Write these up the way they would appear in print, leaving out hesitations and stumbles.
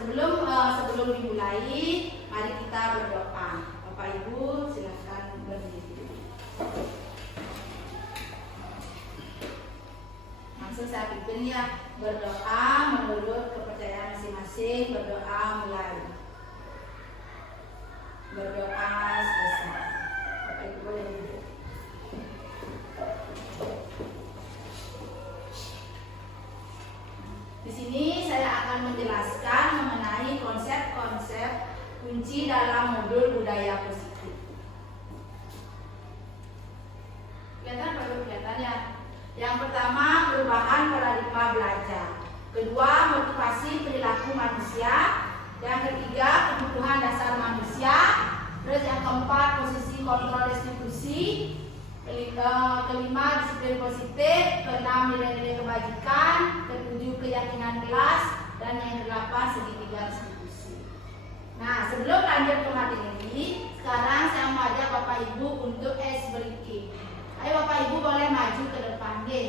sebelum dimulai, mari kita berdoa. Bapak Ibu silakan berdiri. Langsung saya pimpin ya, berdoa menurut kepercayaan masing-masing. Berdoa mulai. Berdoa selesai. Bapak Ibu boleh duduk. Di sini saya akan menjelaskan mengenai konsep-konsep kunci dalam modul budaya positif. Kelihatan ya? Yang pertama, perubahan paradigma belajar. Kedua, motivasi perilaku manusia. Yang ketiga, kebutuhan dasar manusia. Terus yang keempat, posisi kontrol restitusi. Kelima, disiplin positif. Keenam, nilai-nilai kebajikan. Ketujuh, keyakinan kelas. Dan yang kedelapan, segitiga restitusi. Nah, sebelum lanjut ke materi, sekarang saya mau ajak Bapak Ibu untuk ice breaking. Ayo Bapak Ibu boleh maju ke depan deh.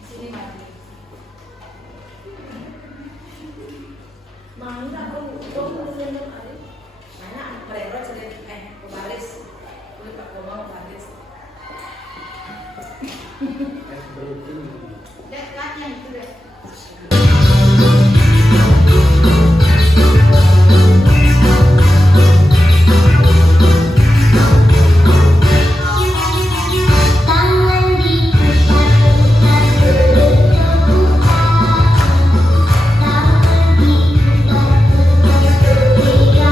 Di sini maju. Mana aku ngomong hari? Mana mereka cerita baris. Boleh Pak ngomong baris. Lihat yang itu deh. Tiga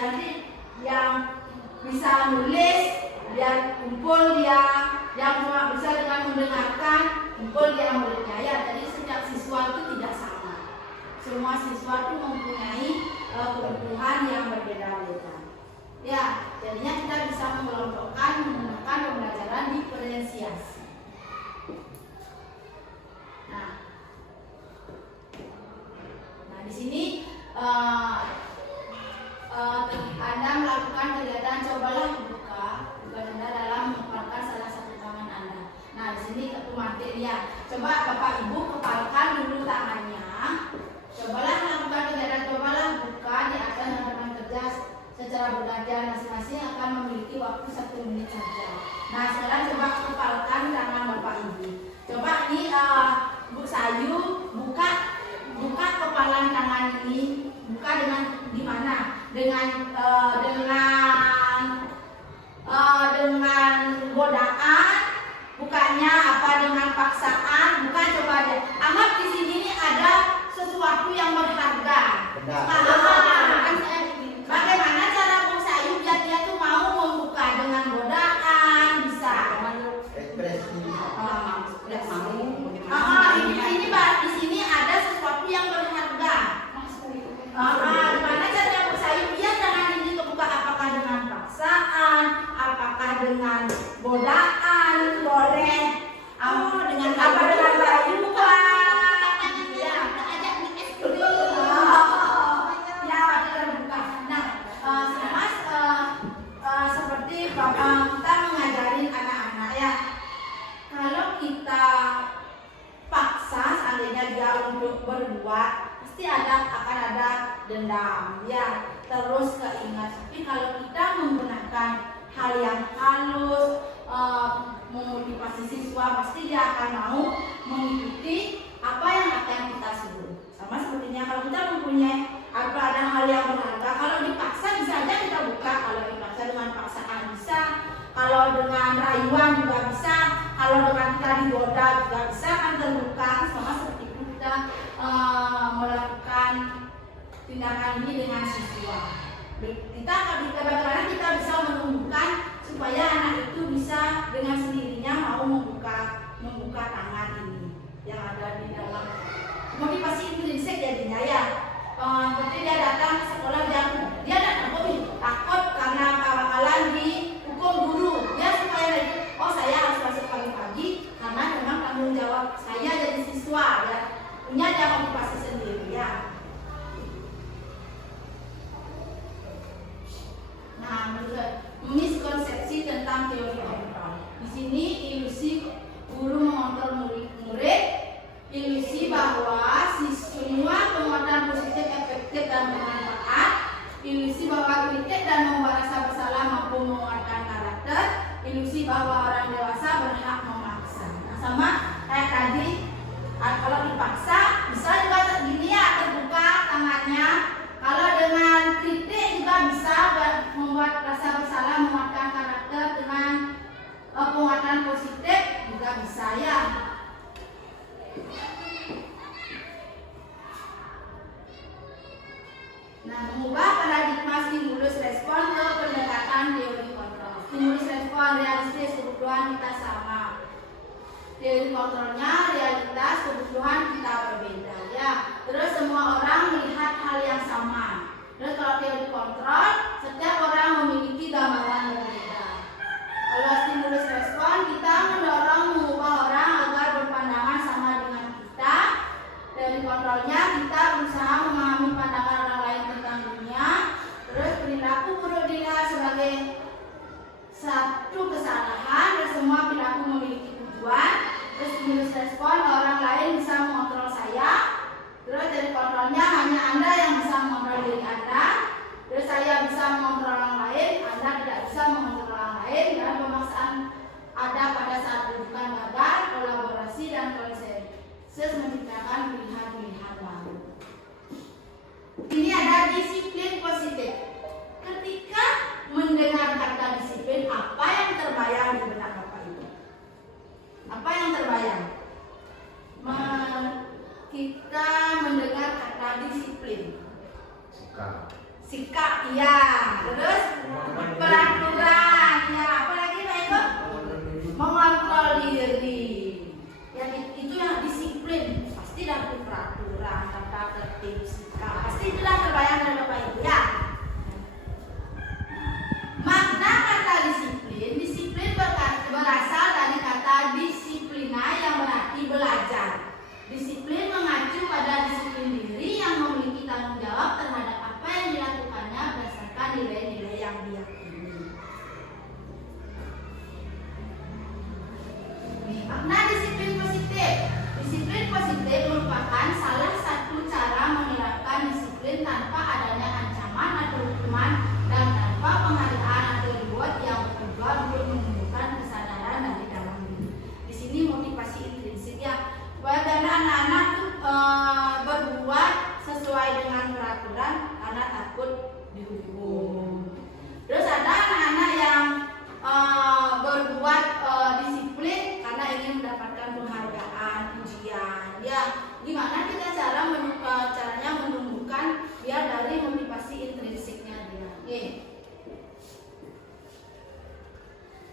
nanti yang bisa nulis biar kumpul dia, yang cuma bisa dengan mendengarkan kumpul dia muridnya ya. Jadi setiap siswa itu tidak sama, semua siswa itu mempunyai kebutuhan yang berbeda-beda ya. Jadinya kita bisa mengelompokkan menggunakan pembelajaran diferensiasi. Nah di sini Anda melakukan kegiatan cobalah buka Anda dalam mengepalkan salah satu tangan Anda. Nah di sini satu materi ya. Coba Bapak Ibu kepalkan dulu tangannya. Cobalah melakukan kegiatan cobalah buka di atas halaman kerja secara bergantian, masing-masing akan memiliki waktu 1 menit saja. Nah sekarang coba kepalkan tangan Bapak Ibu. Coba ini Bu Sayu buka kepalan tangan ini. Buka dengan gimana? Dengan godaan, bukanya apa dengan paksaan? Bukan, coba deh. Anggap di sini nih ada sesuatu yang berharga. Bagaimana cara Bu Sayu biar dia tuh mau membuka dengan godaan? Bisa. Ekspresi. Ini di sini ada sesuatu yang berharga. Gimana caranya Bu Sayu biar tangan ini kebuka? Apakah dengan paksaan? Apakah dengan godaan? Boleh. Dengan apa? Dengan rayuan. Ya, ajak ya, terbuka. Nah, sama seperti kita mengajarin anak-anak ya. Kalau kita paksa seandainya dia untuk berbuat, pasti akan ada dendam ya, terus keingat. Tapi kalau kita menggunakan hal yang halus, memotivasi siswa, pasti dia akan mau mengikuti apa yang akan kita suruh. Sama sepertinya kalau kita mempunyai ada hal yang berharga, kalau dipaksa bisa aja kita buka. Kalau dipaksa dengan paksaan bisa, kalau dengan rayuan juga bisa, kalau dengan kita digoda juga bisa, kan terbuka. Sama seperti itu kita melakukan tindakan ini dengan siswa. Kita bagaimana kita bisa menumbuhkan supaya anak itu bisa dengan sendirinya mau membuka tangan ini yang ada di dalam motivasi intrinsik jadinya ya. Seperti dia datang ke sekolah, dia datang takut karena bakalan dihukum guru. Dia supaya saya harus masuk pagi-pagi karena memang tanggung jawab saya jadi siswa ya. Punya dia motivasi sendiri ya. Nah, miskonsepsi tentang teori kontrol. Di sini ilusi guru mengontrol murid, ilusi bahwa semua penguatan positif, efektif dan bermanfaat, ilusi bahwa kritik dan membuat rasa bersalah mampu menguatkan karakter, ilusi bahwa orang dewasa berhak memaksa. Nah, sama kayak tadi, kalau dipaksa bisa juga gini ya, terbuka tangannya. Kalau dengan kritik juga bisa membuat rasa bersalah, menguatkan karakter. Dengan penguatan positif juga bisa ya. Nah, mengubah paradigma stimulus respon ke pendekatan teori kontrol. Stimulus respon realistis, kebutuhan kita sama. Teori kontrolnya realitas, kebutuhan kita berbeda ya. Terus semua orang melihat hal yang sama. Terus kalau teori kontrol, setiap orang memiliki gambaran berbeda. Kalau stimulus respon, kita mendorong mengubah orang agar berpandangan sama dengan kita. Teori kontrolnya, kita berusaha memahami pandangan orang lain tentang dunia. Terus perilaku buruk dilihat sebagai satu kesalahan dan semua perilaku memiliki tujuan. Terus stimulus respon, orang lain bisa mengontrol saya. Terus dari kontrolnya hanya Anda yang bisa mengontrol diri Anda. Terus saya bisa mengontrol orang lain, Anda tidak bisa mengontrol orang lain. Dan pemaksaan ada pada saat rujukan gagal, kolaborasi dan konsensus menciptakan pilihan-pilihan baru. Ini ada disiplin positif. Ketika mendengar kata disiplin, apa yang terbayang di benak Bapak Ibu? Apa yang terbayang? Kita mendengar kata disiplin. sikap ya, terus peraturan ya, apalagi Pak Eko? Mengontrol diri. Yang itu yang disiplin, pasti dapat peraturan, tata tertib, sikap, pasti itulah terbayang dari Bapak Ibu ya. Makna kata disiplin, disiplin berasal dari kata disiplina yang berarti belajar. Disiplin mengacu pada disiplin diri yang memiliki tanggung jawab terhadap apa yang dilakukannya berdasarkan nilai-nilai yang diyakini. Makna disiplin positif. Disiplin positif merupakan salah satu cara menerapkan disiplin tanpa adanya ancaman atau hukuman dan tanpa penghargaan atau reward yang bertujuan untuk menumbuhkan kesadaran dari dalam diri. Di sini motivasi intrinsik ya. Karena anak-anak tuh berbuat sesuai dengan peraturan karena takut dihukum. Terus ada anak-anak yang berbuat disiplin karena ingin mendapatkan penghargaan, pujian. Ya, gimana kita caranya menumbuhkan dia dari motivasi intrinsiknya dia. Oke.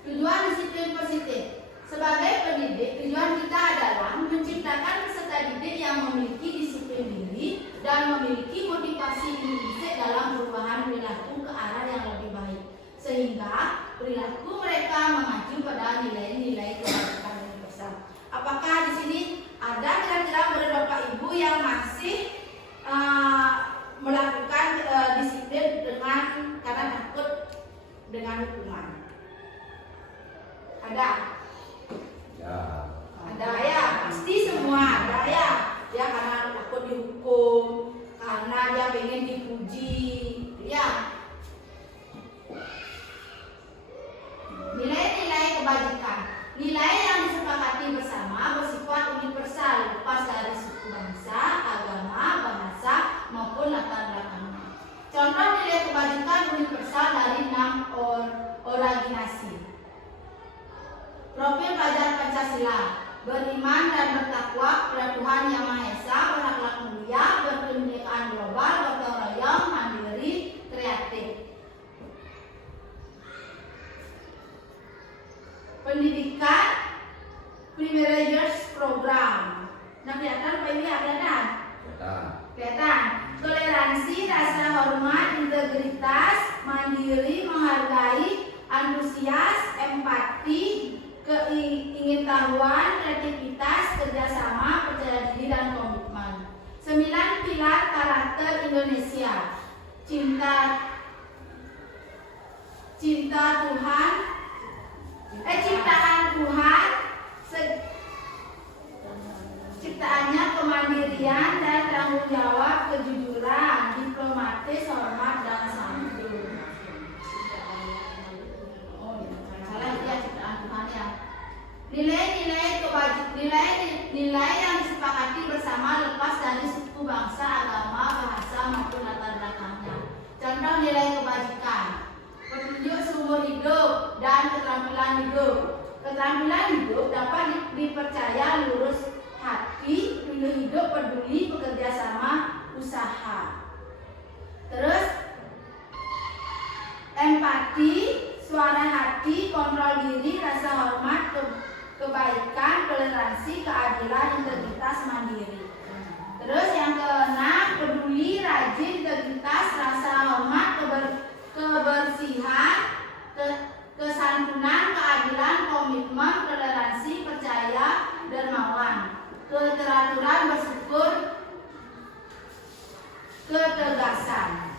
Tujuan disiplin positif. Sebagai pendidik, tujuan kita adalah menciptakan peserta didik yang memiliki disiplin diri dan memiliki motivasi intrinsik dalam perubahan perilaku ke arah yang lebih baik, sehingga perilaku mereka mengacu pada nilai-nilai kebajikan universal. Apakah di sini ada kira-kira dari Bapak Ibu yang masih melakukan disiplin karena takut dengan hukuman? Ada? Ada ya, pasti semua ada ya. Dia karena takut dihukum, karena dia pengen dipuji, ya. Nilai-nilai kebajikan, nilai yang disepakati bersama bersifat universal, lepas dari suku bangsa, agama, bahasa maupun latar belakangnya. Contoh nilai kebajikan universal dari 6 originasi. Profil pelajar Pancasila: beriman dan bertakwa kepada Tuhan Yang Maha Esa, berakhlak mulia, berkebinekaan global, gotong royong, mandiri, kreatif. Pendidikan Primary Years Program. Nah, kelihatan Pak Ibu ya, kelihatan? Kelihatan. Toleransi, rasa hormat, integritas, mandiri, menghargai, antusias, empati, keingintahuan, kreativitas, kerjasama, percaya diri, dan komitmen. 9 pilar karakter Indonesia: cinta Tuhan, ciptaan Tuhan, ciptaannya kemandirian dan tanggung jawab, kejujuran, diplomatis, hormat, dan santun. Nilai yang disepakati bersama lepas dari suku, bangsa, agama, bahasa maupun latar belakangnya. Contoh nilai kebajikan: petunjuk seumur hidup dan keterampilan hidup. Keterampilan hidup dapat dipercaya lurus hati, pilu hidup, peduli, bekerja sama, usaha. Terus empati, suara hati, kontrol diri, rasa hormat, kebaikan, toleransi, keadilan, integritas, mandiri. Terus yang keenam, peduli, rajin, integritas, rasa hormat, kebersihan, kesantunan, keadilan, komitmen, toleransi, percaya, dermawan, keteraturan, bersyukur, ketegasan.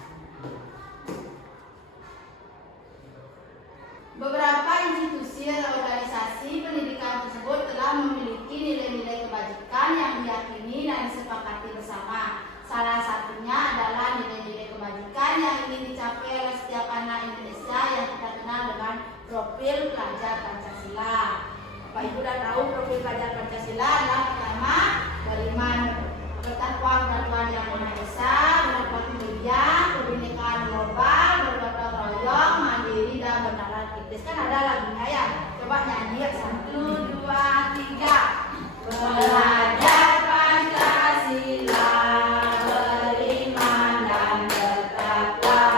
Beberapa institusi atau organisasi pendidikan tersebut telah memiliki nilai-nilai kebajikan yang diyakini dan disepakati bersama. Salah satunya adalah nilai-nilai kebajikan yang ingin dicapai oleh setiap anak Indonesia yang kita kenal dengan profil pelajar Pancasila. Bapak Ibu sudah tahu profil pelajar Pancasila adalah: pertama, beriman, bertakwa kepada Tuhan Yang Maha Esa, berakhlak mulia, kebinekaan global, bergotong royong, mandiri, dan bernalar kritis. Kan ada lagunya ya, coba nyanyi ya. 1, 2, 3. Belajar Pancasila, beriman dan bertakwa.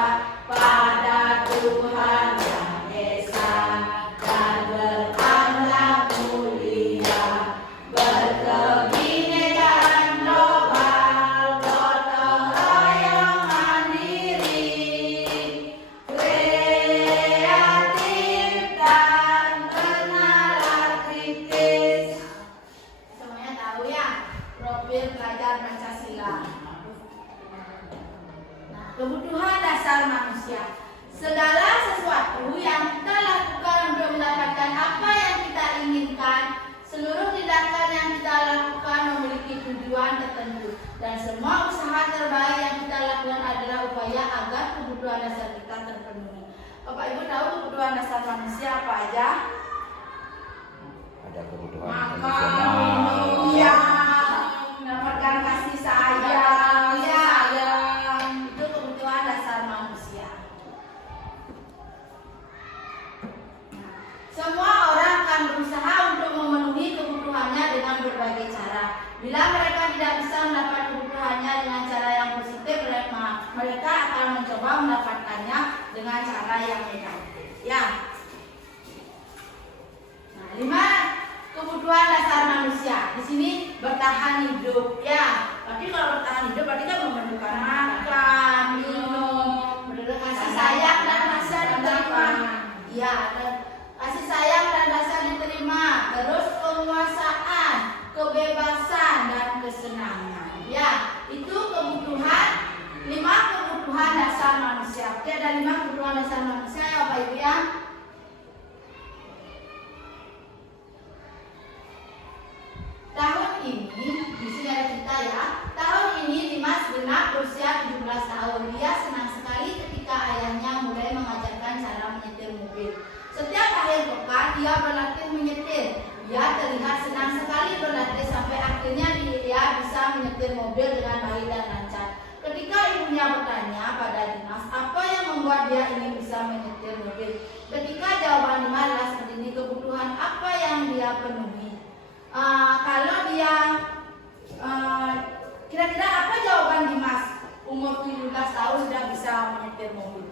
kebutuhan dasar kita terpenuhi. Bapak Ibu tahu kebutuhan dasar manusia apa aja? Ada kebutuhan Makan, emosional. Iya, mendapatkan kasih sayang, ya, itu kebutuhan dasar manusia. Nah, semua orang akan berusaha untuk memenuhi kebutuhannya dengan berbagai cara. Bila mereka tidak bisa mendapat kebutuhannya dengan cara yang positif, mereka akan mencoba mendapatkannya dengan cara yang negatif. Ya. Nah, 5 kebutuhan dasar manusia. Di sini bertahan hidup, ya. Berarti kalau bertahan hidup berarti kan memerlukan makan, minum, kasih sayang dan rasa diterima. Ya, kasih sayang dan rasa diterima. Terus penguasaan, kebebasan dan kesenangan. Ya, itu kebutuhan 5 kebutuhan dasar manusia. Oke, ada 5 kebutuhan dasar manusia ya Bapak Ibu ya. Tahun ini, di sini ada cerita ya. Tahun ini Dimas genap berusia 17 tahun. Dia senang sekali ketika ayahnya mulai mengajarkan cara menyetir mobil. Setiap akhir pekan dia berlatih menyetir. Dia terlihat senang sekali berlatih sampai akhirnya dia bisa menyetir mobil dengan baik dan lancar. Ketika ibunya bertanya pada Dimas apa yang membuat dia ingin bisa menyetir mobil, ketika jawaban Dimas adalah seperti ini, kebutuhan apa yang dia penuhi. Kalau dia kira-kira apa jawaban Dimas? Umur 17 tahun sudah bisa menyetir mobil.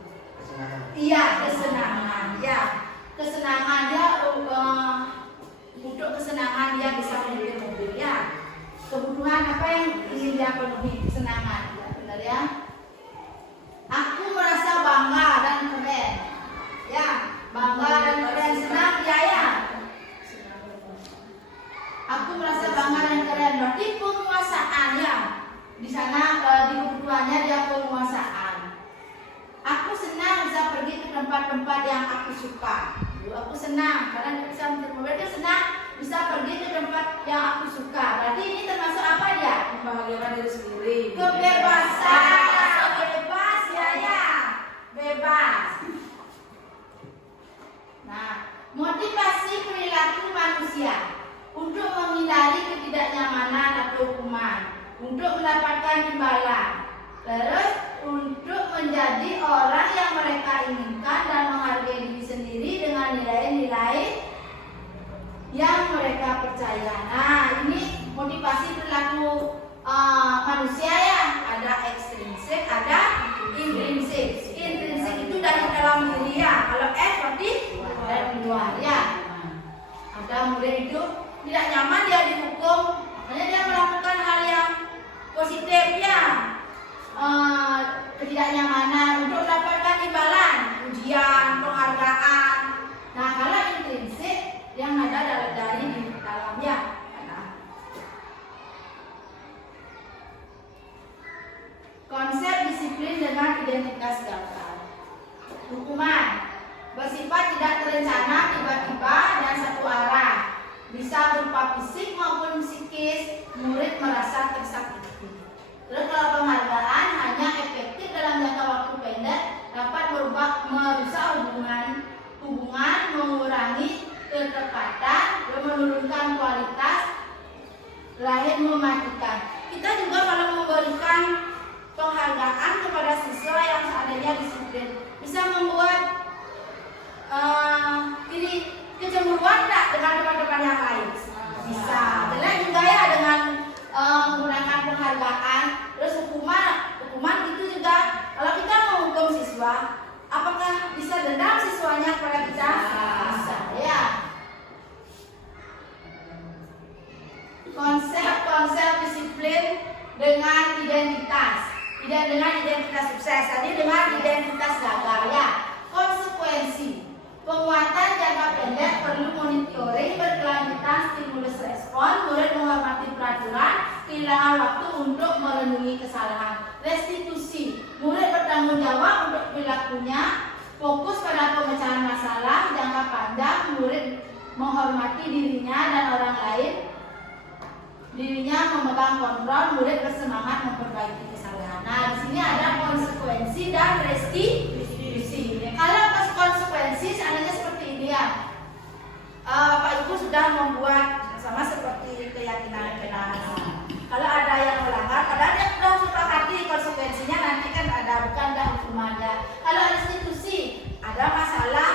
Iya, kesenangan. Ya, kesenangan dia untuk kesenangan dia bisa menyetir mobil. Ya, kebutuhan apa yang ingin dia penuhi? Kesenangan. Ya, benar ya. Aku merasa bangga dan keren. Ya, bangga dan keren, senang dia ya. Aku merasa bangga dan keren. Berarti penguasaan ya. Di sana di kebutuhannya dia penguasaan. Aku senang bisa pergi ke tempat-tempat yang aku suka. Aku senang karena dia bisa menyetir mobil. Dia senang bisa pergi ke tempat yang aku suka. Berarti ini termasuk apa dia? Membahagiakan diri sendiri. Kebebasan. Bebas ya ya. Bebas. Nah, motivasi perilaku manusia untuk menghindari ketidaknyamanan atau hukuman, untuk mendapatkan imbalan, terus untuk menjadi orang yang mereka inginkan dan menghargai diri sendiri dengan nilai-nilai yang mereka percaya. Nah, ini motivasi perilaku manusia ya. Ada ekstrinsik, ada intrinsik. Intrinsik itu dari dalam diri ya. Kalau berarti dari luar ya. Ada murid itu tidak nyaman dia dihukum, makanya dia melakukan hal yang positif ya, ketidaknyamanan untuk mendapatkan imbalan, ujian, penghargaan. Nah, kalau intrinsik yang ada dari di dalamnya. Konsep disiplin dengan identitas gagal. Hukuman bersifat tidak terencana, tiba-tiba dan satu arah. Bisa berupa fisik maupun psikis, murid merasa tersakiti. Terus kalau penghargaan hanya efektif dalam jangka waktu pendek, dapat merusak hubungan, mengurangi ketepatan, dan menurunkan kualitas, lahir mematikan. Kita juga kalau memberikan penghargaan kepada siswa yang seadanya disiplin, bisa membuat kecemburuan tak dengan teman-teman yang lain? Bisa. Dan juga ya dengan menggunakan penghargaan. Terus hukuman itu juga kalau kita menghukum siswa, apakah bisa dendam siswanya kepada kita? Bisa ya. Konsep disiplin dengan identitas. Dengan identitas sukses. Tadi dengan identitas gagal ya. Konsekuensi. Penguatan jangka pendek perlu monitoring berkelanjutan, stimulus respon, murid menghormati peraturan, kehilangan waktu untuk merenungi kesalahan. Restitusi, murid bertanggung jawab untuk perilakunya, fokus pada pemecahan masalah, jangka panjang, murid menghormati dirinya dan orang lain, dirinya memegang kontrol, murid bersemangat memperbaiki kesalahan. Nah, di sini ada konsekuensi dan restitusi. sudah membuat sama seperti keyakinan kelas. Kalau ada yang melanggar, padahal dia sudah sepakati konsekuensinya nanti kan ada bukan dah hukumannya. Kalau restitusi ada masalah,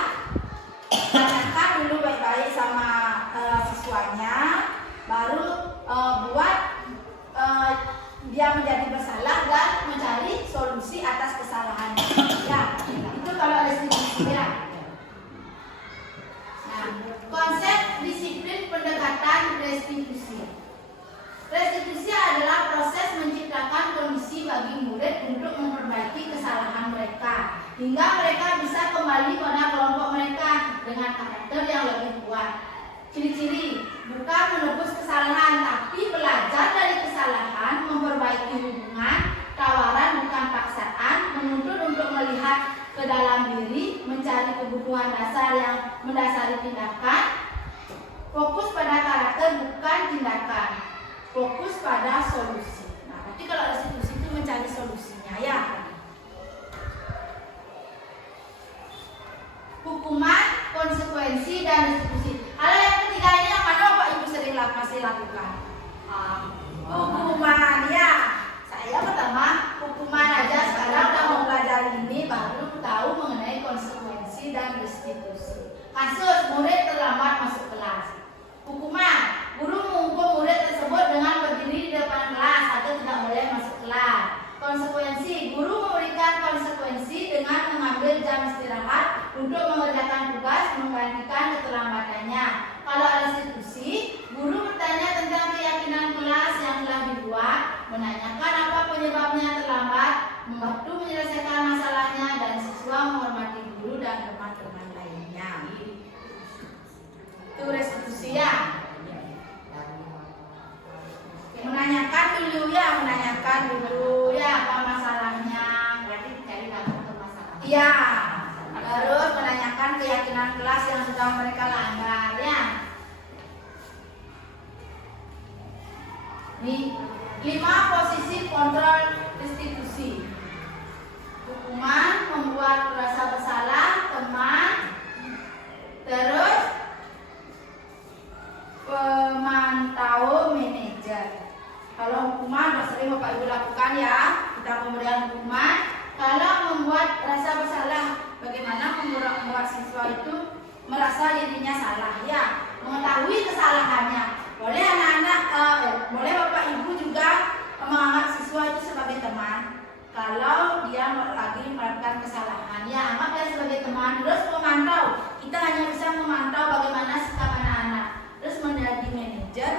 tanyakan dulu baik-baik sama siswanya, baru buat dia menjadi bersalah dan mencari solusi atas kesalahannya. Ya, itu kalau restitusi ya. Nah, konsep disiplin pendekatan restitusi. Restitusi adalah proses menciptakan kondisi bagi murid untuk memperbaiki kesalahan mereka hingga mereka bisa kembali pada kelompok mereka dengan karakter yang lebih kuat. Ciri-ciri bukan menebus kesalahan, tapi belajar dari kesalahan, memperbaiki hubungan, tawaran bukan paksaan, menuntut untuk melihat ke dalam diri, mencari kebutuhan dasar yang mendasari tindakan, fokus pada karakter bukan tindakan, fokus pada solusi. Nah, berarti kalau restitusi itu mencari solusinya ya. Hukuman, konsekuensi, dan restitusi. Hal yang ketiga ini yang mana Bapak Ibu sering masih lakukan? Hukuman ya. Saya pertama hukuman aja, sekarang udah mau belajar ini baru tahu mengenai konsekuensi dan restitusi. Kasus murid terlambat masuk kelas. Hukuman, guru menghukum murid tersebut dengan berdiri di depan kelas atau tidak boleh masuk kelas. Konsekuensi, guru memberikan konsekuensi dengan mengambil jam istirahat untuk mengerjakan tugas menggantikan keterlambatannya. Kalau restitusi, guru bertanya tentang keyakinan kelas yang telah dibuat, menanyakan apa penyebabnya terlambat, membantu menyelesaikan masalahnya, dan siswa menghormati guru dan teman-teman lainnya. Itu restitusi ya. Menanyakan dulu ya apa masalahnya. Berarti cari tahu masalah. Iya. Terus menanyakan keyakinan kelas yang sudah mereka langgar ya. Nih, 5 posisi kontrol restitusi. Hukuman, membuat merasa bersalah, teman, terus pemantau manajer. Kalau hukuman sudah sering Bapak Ibu lakukan ya, kita pemberian hukuman. Kalau membuat rasa bersalah, bagaimana membuat siswa itu merasa dirinya salah ya, mengetahui kesalahannya. Boleh anak-anak, boleh Bapak Ibu juga menganggap siswa itu sebagai teman. Kalau dia lagi melakukan kesalahan, ya anggap dia sebagai teman. Terus memantau, kita hanya bisa memantau bagaimana sikap anak-anak. Terus menjadi manajer,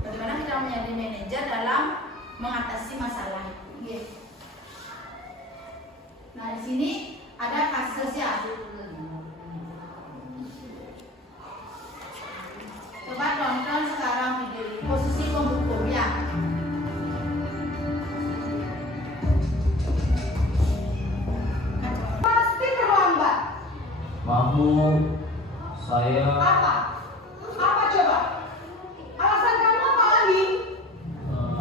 bagaimana kita menjadi manajer dalam mengatasi masalah itu. Nah, di sini ada kasus ya. Coba tonton sekarang video ini, posisi penghukum ya. Pasti terlambat. Maaf Bu, saya Apa? Apa coba? Alasan kamu apa lagi?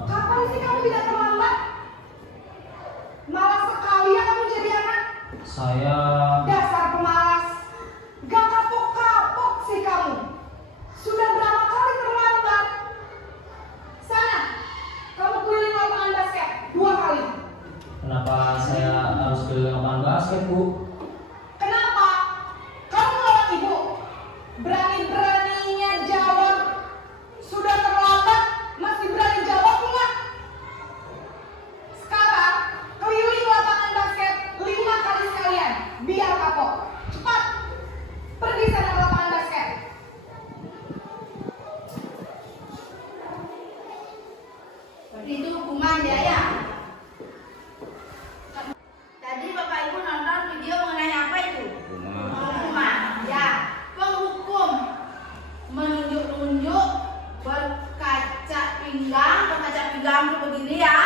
Kapan sih kamu tidak terlambat? Malas sekali ya kamu jadi anak. saya Dasar pemalas. Gak kapok-kapok sih kamu. Sudah berapa kali terlambat? Sana, kamu keliling lapangan basket 2 kali. kenapa saya harus ke lapangan basket Bu? Kenapa? Kamu lawan ibu. Berani-beraninya jawab. Sudah terlambat, masih berani jawab enggak? Sekarang, keliling lapangan basket 5 kali sekalian. Biar kapok. Cepat. Pergi sana ke lapangan basket. Berarti itu hukuman dia ya. Tadi Bapak Ibu nonton video mengenai apa itu? Hukuman. Ya, penghukum menunjuk-nunjuk berkaca pinggang itu begini ya.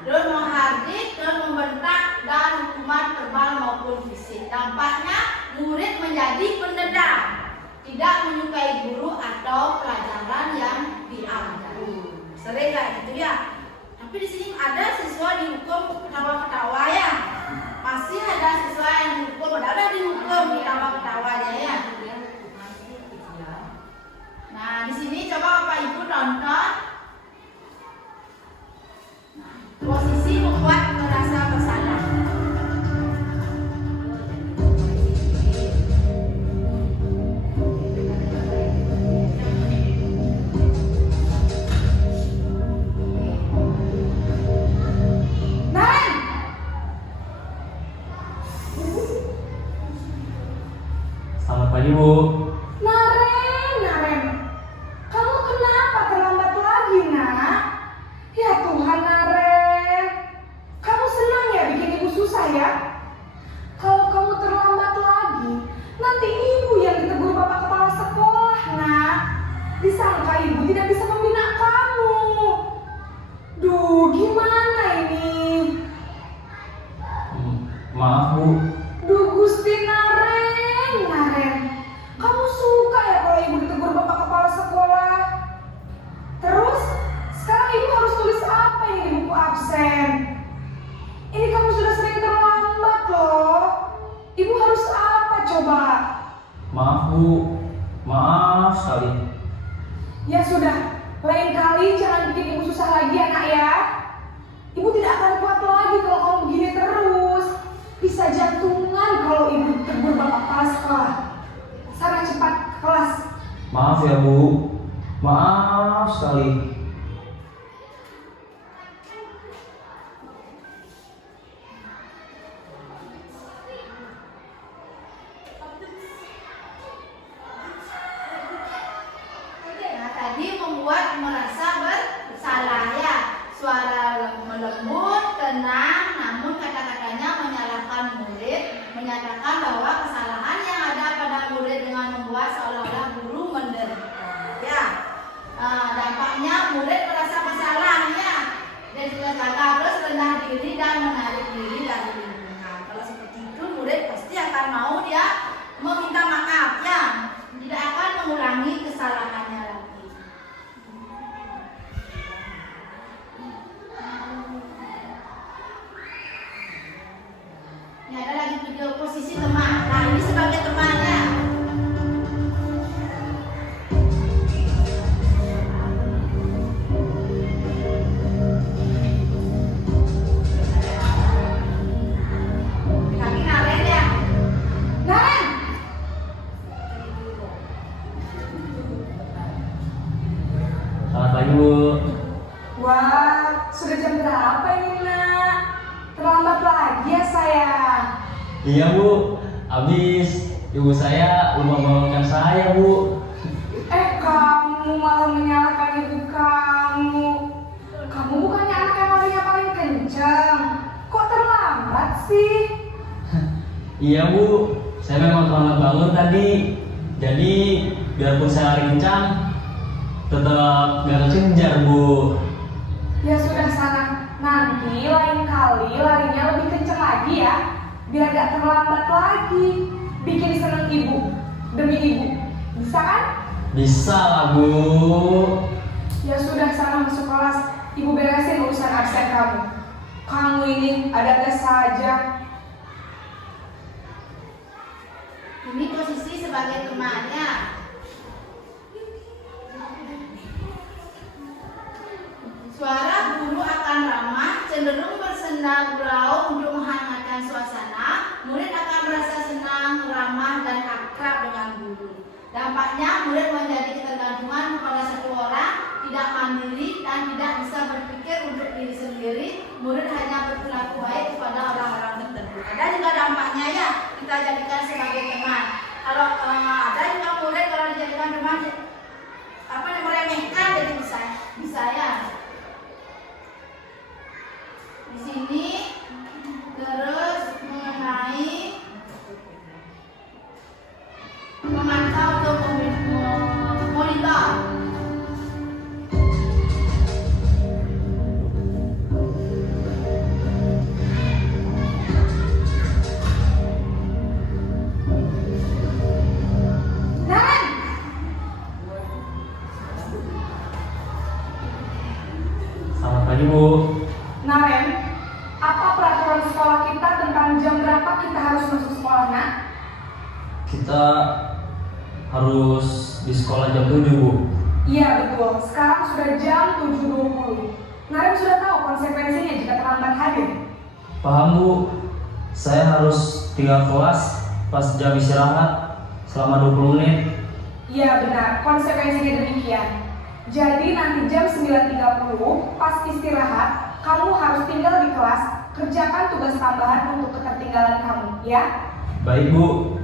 Terus menghardik, terus membentak, dan hukuman verbal maupun fisik. Dampaknya murid menjadi pendendam, tidak menyukai guru atau pelajaran yang diambil. Sering kayak gitu ya. Tapi di sini ada siswa dihukum ketawa-ketawa ya. Masih ada siswa yang dihukum, ada dihukum ketawa-ketawa ya. Nah, Nah, di sini coba Bapak Ibu tonton. Nah, posisi membuat merasa bersalah. Naren, Selamat pagi Bu. Naren, kamu kenapa terlambat lagi, nak? Ya Tuhan, Naren, kamu senang ya bikin ibu susah ya? Kalau kamu terlambat lagi, nanti ibu yang ditegur bapak kepala sekolah, nak. Disangka ibu tidak bisa membina kamu. Duh, gimana ini? Maaf Bu. Duh, Gusti Naren, kamu suka ya kalau ibu ditegur bapak kepala sekolah? Terus, sekarang ibu harus tulis apa ini di buku absen? Ini kamu sudah sering terlambat loh. Ibu harus apa coba? Maaf Bu. Maaf sekali. Ya sudah, lain kali jangan bikin ibu susah lagi ya nak ya. Ibu tidak akan kuat lagi kalau kamu begini terus. Bisa jantungan kalau ibu ditegur bapak kepala sekolah. Sana cepat ke kelas. Maaf ya Bu. Maaf sekali. Nah, tadi membuat merasa bersalah ya. Suara melembut, tenang, namun kata-katanya menyalahkan murid, menyatakan bahwa kesalahan yang ada pada murid dengan membuat seolah-olah guru menderita. Ya, dampaknya murid merasa bersalah ya, dan juga harus rendah diri dan menarik diri dari lingkungan. Kalau seperti itu, murid pasti akan mau dia meminta maaf ya, tidak akan mengulangi kesalahannya lagi. Ini ada lagi video posisi teman. Nah, ini sebagai temannya. Kaki Naren ya. Naren, Selamat pagi Bu. wah, sudah jam berapa ini nak? Terlambat lagi ya sayang. Iya Bu. Habis ibu saya lupa membangunkan saya Bu. Kamu malah menyalahkan ibu kamu. Kamu bukannya anak yang larinya paling kencang. Kok terlambat sih? Iya Bu. Saya memang terlambat bangun tadi. Jadi biarpun saya lari kencang, tetap gak kejar Bu. Ya sudah sana. Nanti lain kali larinya lebih kencang lagi ya. Biar gak terlambat lagi. Bikin seneng ibu. Demi ibu. Bisa kan? Bisa lah Bu. Ya sudah sana masuk kelas. Ibu beresin urusan absen kamu. Kamu ini ada-ada saja. Ini posisi sebagai temannya. Suara guru akan ramah, cenderung bersenda gurau untuk menghangatkan suasana. Murid akan merasa senang, ramah, dan akrab dengan guru. Dampaknya murid menjadi ketergantungan kepada satu orang, tidak mandiri dan tidak bisa berpikir untuk diri sendiri. Murid hanya berperilaku baik kepada orang-orang tertentu. Ada juga dampaknya ya, kita jadikan sebagai teman. Kalau ada juga murid kalau dijadikan teman meremehkan, jadi bisa ya. Di sini terus mengenai memantau atau monitor. Naren, Selamat pagi Bu. Naren, apa peraturan sekolah kita tentang jam berapa kita harus masuk sekolah, nak? Kita harus di sekolah jam 7 Bu. Iya betul, sekarang sudah jam 7.20. Naren sudah tahu konsekuensinya jika terlambat hadir. Paham Bu, saya harus tinggal kelas pas jam istirahat selama 20 menit. Iya benar, konsekuensinya demikian. Jadi nanti jam 9.30 pas istirahat, kamu harus tinggal di kelas, kerjakan tugas tambahan untuk ketertinggalan kamu, ya? Baik Bu.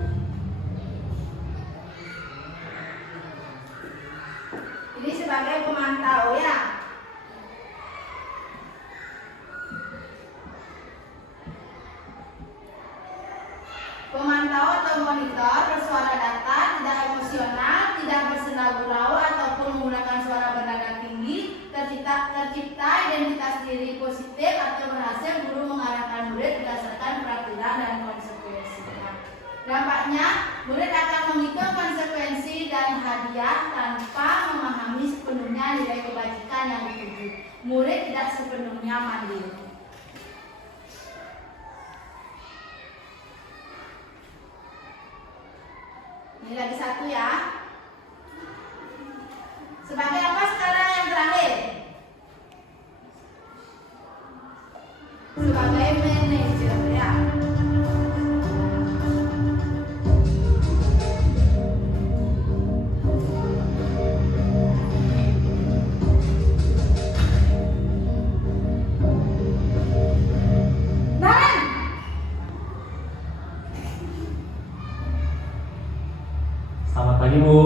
Ini sebagai pemantau ya. Pemantau atau monitor bersuara datar, tidak emosional, tidak bersenda gurau ataupun menggunakan suara bernada tinggi, tercipta identitas diri positif atau berhasil guru mengarahkan murid berdasarkan peraturan dan konsekuensinya. Dampaknya, murid akan menghitung konsekuensi dan hadiah tanpa memahami sepenuhnya nilai kebajikan yang dituju. Murid tidak sepenuhnya mandiri. Ini lagi satu ya. Sebagai apa sekarang yang terakhir? Sebagai manajer ya. Naren! Selamat pagi Bu.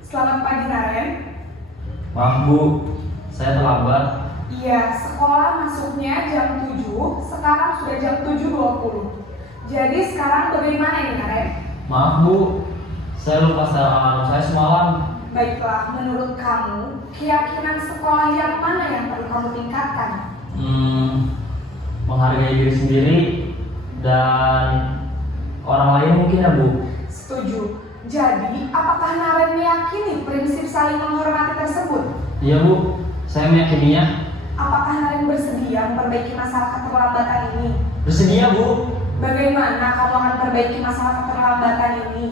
Selamat pagi Naren. Maaf Bu, saya terlambat. Iya, sekolah masuknya jam 7, sekarang sudah jam 7.20. Jadi sekarang bagaimana ini Naren? Maaf Bu, saya lupa setel alarm saya semalam. Baiklah, menurut kamu, keyakinan sekolah yang mana yang perlu kamu tingkatkan? Menghargai diri sendiri dan orang lain mungkin ya Bu. Setuju. Jadi, apakah Naren meyakini prinsip saling menghormati tersebut? Iya Bu, saya meyakininya. Apakah Naren bersedia memperbaiki masalah keterlambatan ini? Bersedia Bu. Bagaimana kamu akan perbaiki masalah keterlambatan ini?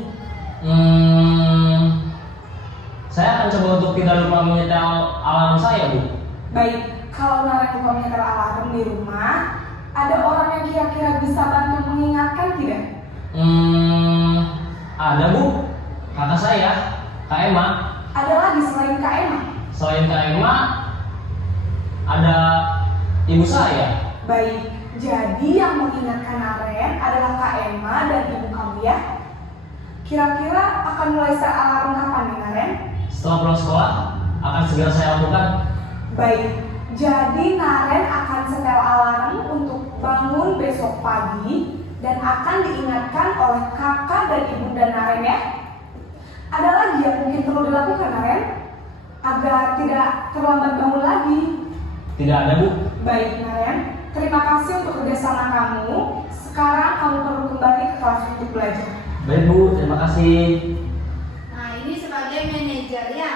Saya akan coba untuk tidak lupa menyetel alarm saya Bu. Baik, kalau Naren lupa menyetel alarm di rumah, ada orang yang kira-kira bisa bantu mengingatkan tidak? Ada Bu, kakak saya, Kak Emma. Ada lagi selain Kak Emma? Selain Kak Emma, ada ibu saya. Baik, jadi yang mengingatkan Naren adalah Kak Emma dan ibu kamu ya? Kira-kira akan mulai set alarm kapan nih Naren? Setelah pulang sekolah, akan segera saya lakukan. Baik, jadi Naren akan setel alarm untuk bangun besok pagi dan akan diingatkan oleh kakak dan ibunda Naren ya. Ada lagi yang mungkin perlu dilakukan Naren agar tidak terlambat bangun lagi? Tidak ada Bu. Baik Naren, terima kasih untuk kerjasama kamu. Sekarang kamu perlu kembali ke kelas untuk belajar. Baik Bu, terima kasih. Nah, ini sebagai manajer ya.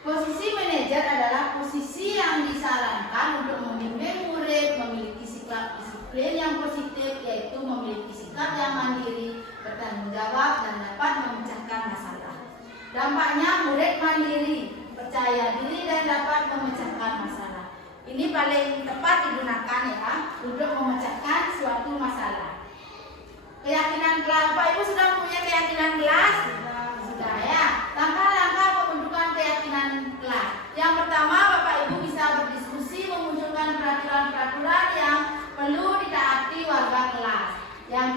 Posisi manajer adalah posisi yang disarankan untuk membimbing murid memiliki sikap disiplin yang positif, yaitu memiliki sikap yang mandiri, bertanggung jawab, dan dapat memecahkan masalah. Dampaknya murid mandiri, percaya diri, dan dapat memecahkan masalah. Ini paling tepat digunakan ya untuk memecahkan suatu masalah. Keyakinan kelas, Bapak Ibu sudah mempunyai keyakinan kelas? Sudah ya. Langkah-langkah pembentukan keyakinan kelas. Yang pertama, Bapak Ibu bisa berdiskusi memunculkan peraturan-peraturan yang perlu ditaati warga kelas. Yang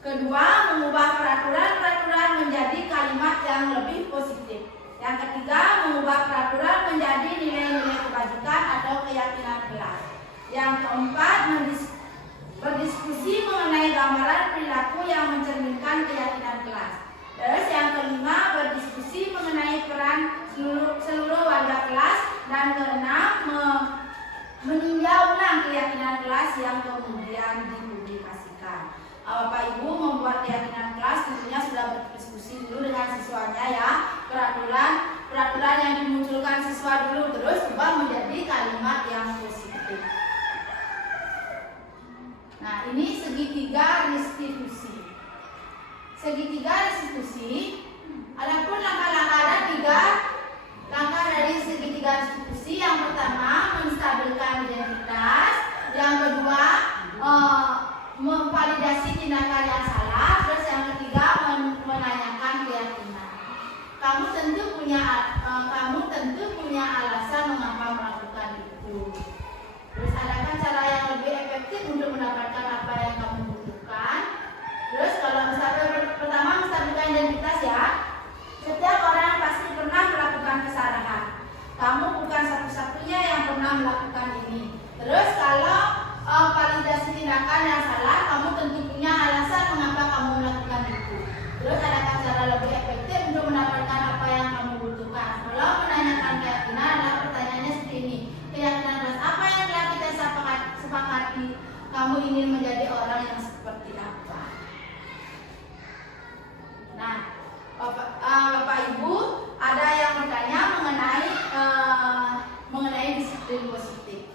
kedua, mengubah peraturan-peraturan menjadi kalimat yang lebih positif. Yang ketiga, mengubah peraturan menjadi nilai-nilai kebajikan atau keyakinan kelas. Yang keempat, berdiskusi mengenai gambaran perilaku yang mencerminkan keyakinan kelas. Terus yang kelima, berdiskusi mengenai peran seluruh warga kelas. Dan keenam, meninjau ulang keyakinan kelas yang kemudian dipublikasikan. Bapak Ibu membuat keyakinan kelas tentunya sudah berdiskusi dulu dengan siswanya ya. Peraturan yang dimunculkan siswa dulu terus ubah menjadi kalimat yang positif. Nah, ini segitiga restitusi. Segitiga restitusi Adapun langkah-langkah ada 3 langkah dari segitiga institusi. Yang pertama, menstabilkan identitas. Yang kedua, memvalidasi tindakan yang salah. Terus yang ketiga, menanyakan keyakinan. Kamu tentu punya alasan mengapa melakukan itu. Terus adakah cara yang lebih efektif untuk mendapatkan apa yang kamu butuhkan? Terus kalau pertama menstabilkan identitas ya. Setiap orang pasti pernah melakukan kesalahan. Kamu bukan satu-satunya yang pernah melakukan ini. Terus kalau validasi tindakan yang salah, kamu tentu punya alasan mengapa kamu melakukan itu. Terus adakah cara lebih efektif untuk mendapatkan apa yang kamu butuhkan? Kalau menanyakan keyakinan adalah pertanyaannya seperti ini. Keyakinan kelas apa yang telah kita sepakati? Kamu ingin menjadi orang yang seperti apa? Nah, Bapak Ibu, ada yang bertanya mengenai disiplin positif.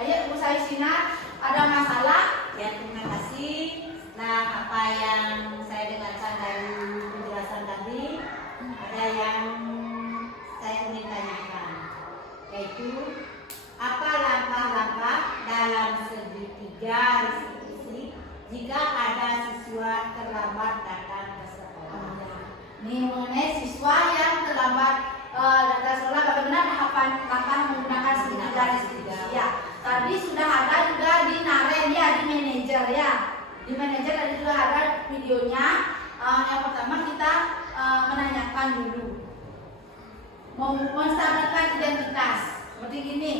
Ayo Bu Saisina, ada masalah? Ya, terima kasih. Nah, apa yang saya dengarkan dari penjelasan tadi, ada yang saya ingin tanyakan, yaitu apa langkah-langkah dalam segitiga institusi jika ada siswa terlambat datang ke sekolah? Ini mengenai siswa yang terlambat datang ke sekolah, bagaimana tahapan langkah menggunakan segitiga institusi ya. Tadi sudah ada juga di Naren ya, di manajer ya. Di manajer tadi juga ada videonya. Yang pertama kita menanyakan dulu, menstabilkan identitas. Seperti gini,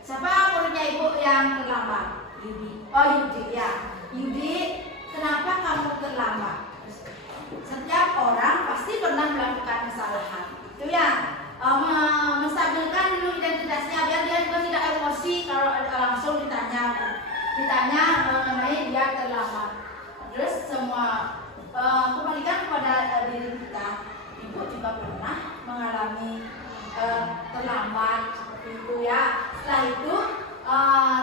siapa muridnya Ibu yang terlambat? Yudi. Oh Yudi ya. Yudi, kenapa kamu terlambat? Setiap orang pasti pernah melakukan kesalahan. Itu ya. Menstabilkan dulu identitasnya biar dia juga tidak emosi kalau langsung ditanya mengenai dia terlambat. Terus semua kembalikan kepada diri kita. Ibu juga pernah mengalami terlambat seperti itu ya. Setelah itu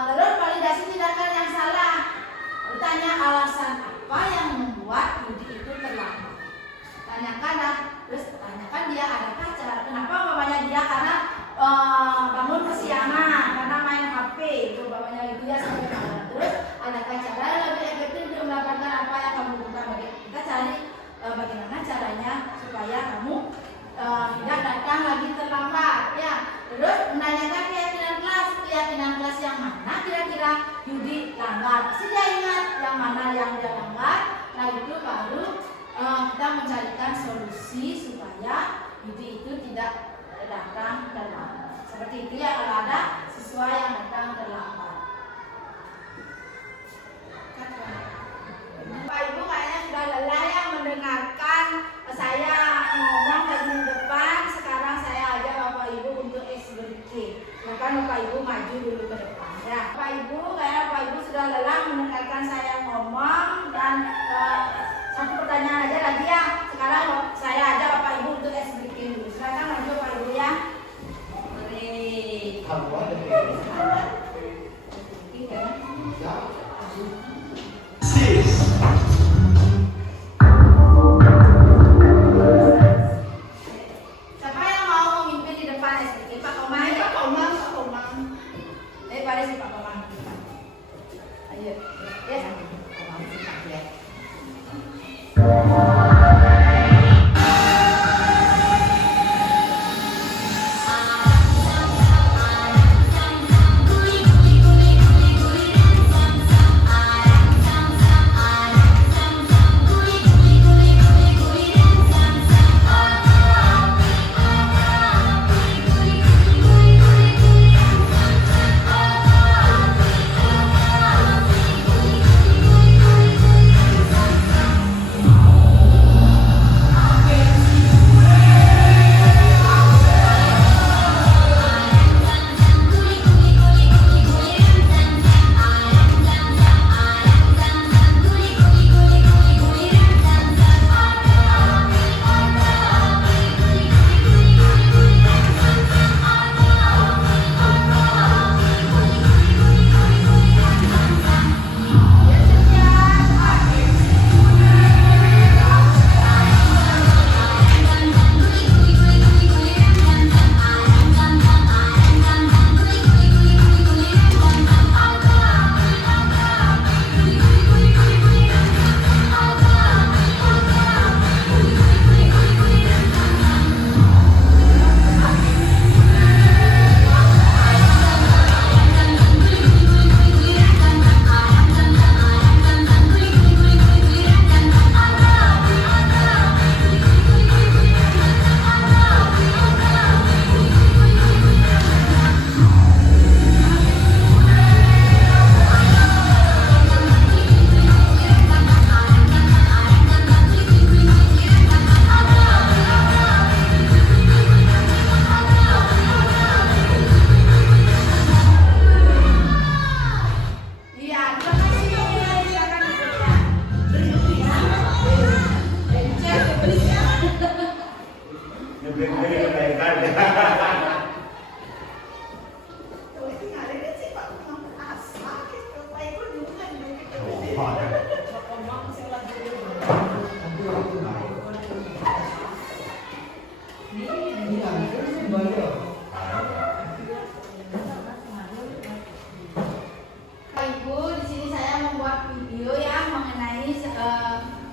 terus validasi tindakan yang salah. Bertanya alasan apa yang membuat Yudi itu terlambat. Tanyakan dia adakah cara kenapa mamanya dia karena bangun kesiangan karena main HP itu mamanya dia sampai malam. Terus adakah cara yang lebih efektif untuk mendapatkan apa yang kamu butuhkan? Kita cari bagaimana caranya supaya kamu tidak datang lagi terlambat ya. Terus menanyakan keyakinan kelas yang mana kira-kira Yudi langgar. Pasti dia ingat yang mana yang dia langgar. Nah itu baru kita mencarikan solusi supaya Yudi itu tidak datang terlambat. Seperti itu ya kalau ada siswa yang datang terlambat. Bapak Ibu kayaknya sudah lelah ya mendengarkan saya ngomong dari depan. Sekarang saya ajak Bapak Ibu untuk SBK. Maka Bapak Ibu maju dulu ke depan ya. Bapak Ibu sudah lelah mendengarkan saya ngomong dan satu pertanyaan aja lagi ya. Sekarang saya ajak Bapak Ibu untuk SBK dulu. Silakan maju Bapak Ibu ya. Siapa yang mau memimpin di depan SBK? Pak Komang. Pada si Pak Komang. Ayo. Ya.